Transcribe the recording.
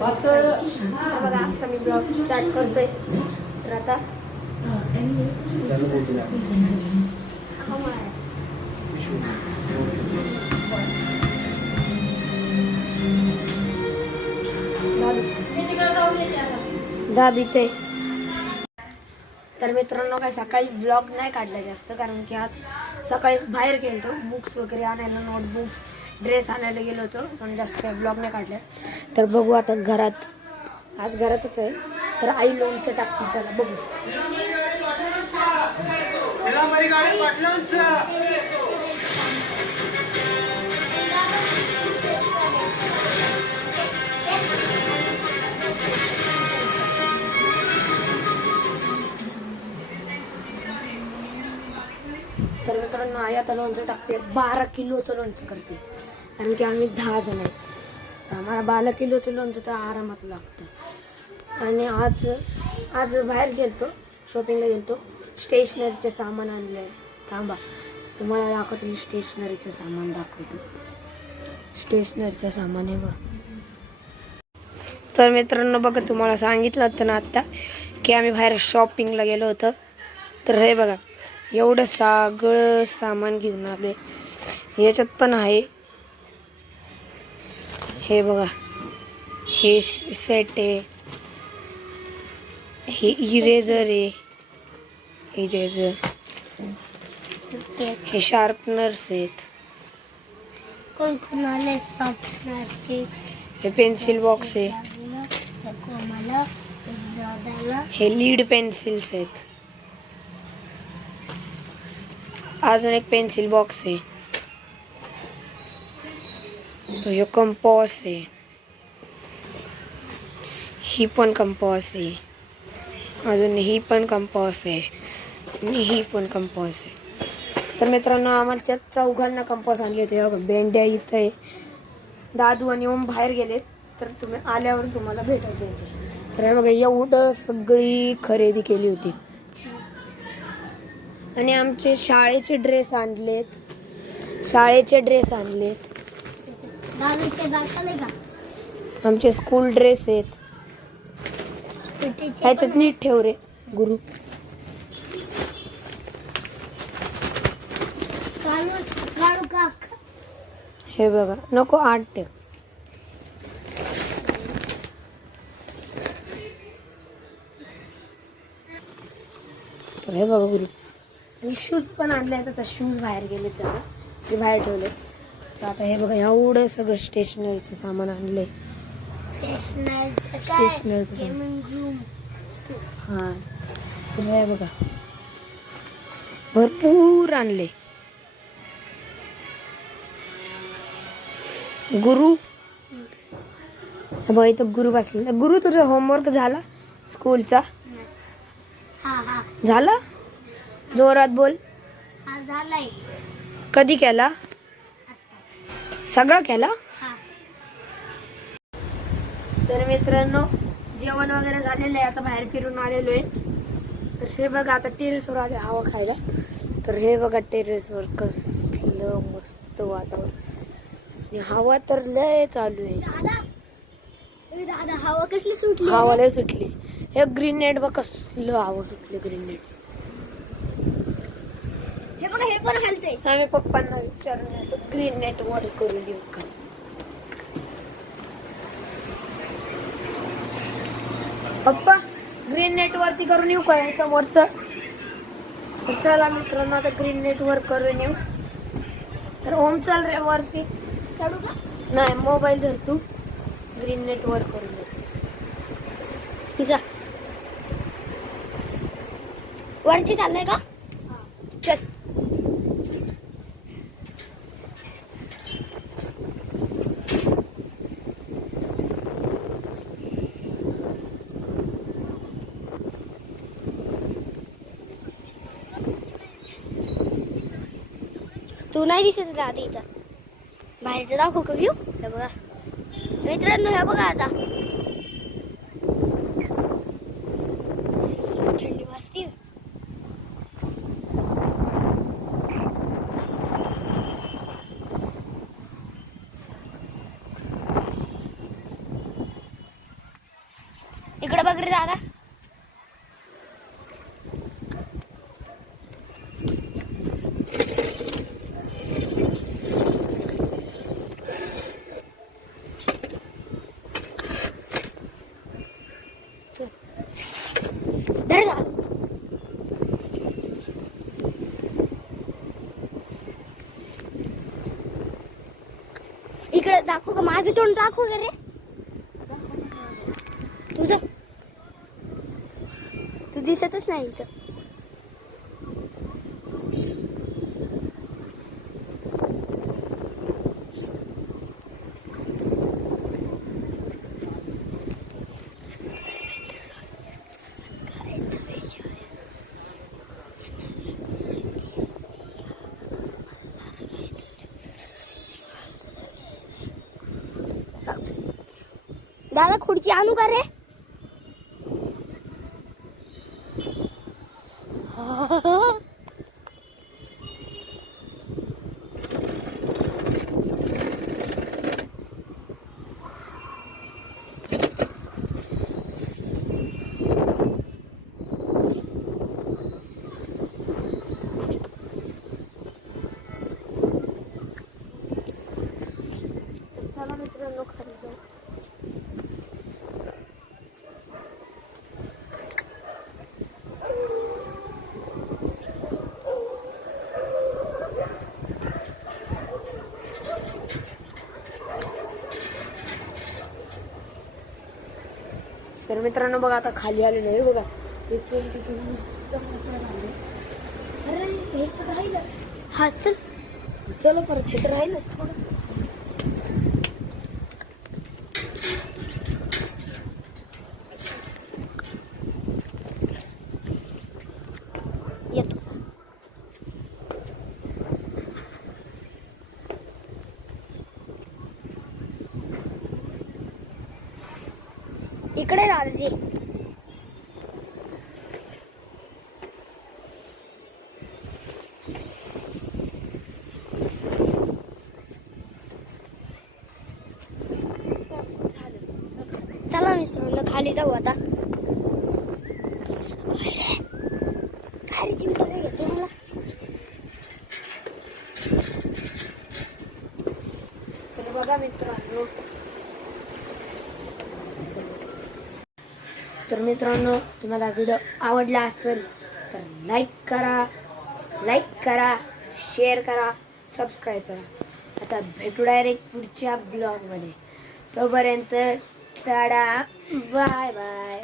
बघा आता मी blog start करतोय. तर आता दादू इथे. तर मित्रांनो काय सकाळी व्लॉग नाही काढला जास्त, कारण की आज सकाळी बाहेर गेलो होतो बुक्स वगैरे आणायला, नोटबुक्स ड्रेस आणायला गेलो होतो, पण जास्त काही व्लॉग नाही काढला. तर बघू आता घरात, आज घरातच आहे. तर आई लोणचं टाकते, चला बघू. तर मित्रांनो आई आता लोणचं टाकते. 12 किलोचं लोणचं करते, कारण की आम्ही 10 जण आहेत. तर आम्हाला 12 किलोचं लोणचं तर आरामात लागतं. आणि आज बाहेर गेलतो, शॉपिंगला गेलतो, स्टेशनरीचं सामान आणलं आहे. थांबा तुम्हाला दाखवतो, मी स्टेशनरीचं सामान दाखवतो. स्टेशनरीचं सामान आहे बघ. तर मित्रांनो बघा, तुम्हाला सांगितलं होतं ना आत्ता की आम्ही बाहेर शॉपिंगला गेलो होतो. तर हे बघा, एवढं सगळं सामान घेऊन आले. याच्यात पण आहे, हे बघा, हे सेट आहे, हे इरेझर आहे, इरेझर, हे शार्पनर्स आहेत, हे पेन्सिल बॉक्स आहे, हे लीड पेन्सिल्स आहेत, अजून एक पेन्सिल बॉक्स आहे, हे कंपॉस आहे, ही पण कंपॉस आहे, अजून ही पण कंपॉस आहे, आणि ही पण कंपॉस आहे. तर मित्रांनो आम्हाला चौघांना कंपॉस आणले होते. बेंड्या इथं आहे, दादू आणि ओम बाहेर गेले. तर तुम्ही आल्यावर तुम्हाला भेटायचे यांच्याशी. तर हे बघा, एवढं सगळी खरेदी केली होती. आणि आमचे शाळेचे ड्रेस आणलेत, आमचे स्कूल ड्रेस आहेत. ह्याच्यात नीट ठेव रे गुरु. हे बघा, नको आठ ठेव. तर हे बघा गुरु, आणि शूज पण आणले. आता शूज बाहेर गेलेत जरा, ते बाहेर ठेवले. तर आता हे बघा, एवढं सगळं स्टेशनरीचं सामान आणलंय. स्टेशनरीचं सामान, हां. तर हे बघा, भरपूर आणले. गुरु, बघा इथं गुरु बसलेला. गुरु, तुझा होमवर्क झाला स्कूलचा? झाला? जोरात बोल. कधी केला? सगळं केला? तर मित्रांनो जेवण वगैरे झालेलं आहे, आता बाहेर फिरून आलेलो आहे. तर हे बघा, आता टेरेसवर आले हवा खायला. तर हे बघा टेरेसवर कसलं मस्त वातावरण, हवा तर लय चालू आहे. हवा कसली सुटली? हवा लय सुटली. हे ग्रीन नेट बघ, कसलं हवा सुटली ग्रीन नेट. हे बघा, हे पण हलतंय. आम्ही पप्पांना विचारून येतो, ग्रीन नेट वर करून देऊ का. पप्पा, ग्रीन नेट वरती करून येऊ का समोरच? चला मित्रांनो, आता ग्रीन नेट वर करून येऊ. तर ओम चल रे वरती. चढू का? नाही, मोबाईल धर तू, ग्रीन नेट वर करून येऊ. जा वरती, चाललंय का? चल. तू नाही दिसत का आधी इथं? बाहेरचं दाखव का व्ह्यू? हे बघा मित्रांनो, हे बघा आता थंडी वाजते. इकडे बघ रे दादा. इकडे दाखवू का? माझं तोंड दाखवू का रे? तुझं तू दिसतच नाही इथं. दादा खुर्ची आणू का रे? चला मित्रांनो खाली जाऊ. तर मित्रांनो बघा आता खाली आलेलो आहे बघा. इथून तिथून अरे हे तर राहिलं. हा चल चल परत हे तर राहिलंच थोडं. येतो इकडे दादाजी. चला मित्रांनो खाली जाऊ आता. काय रे चिंता नाही घेतो मला. तर बघा मित्रांनो. तर मित्रांनो तुम्हाला व्हिडिओ आवडला असेल तर लाईक करा, शेअर करा, सबस्क्राईब करा. आता भेटू डायरेक्ट पुढच्या ब्लॉगमध्ये. तोपर्यंत टाटा बाय बाय.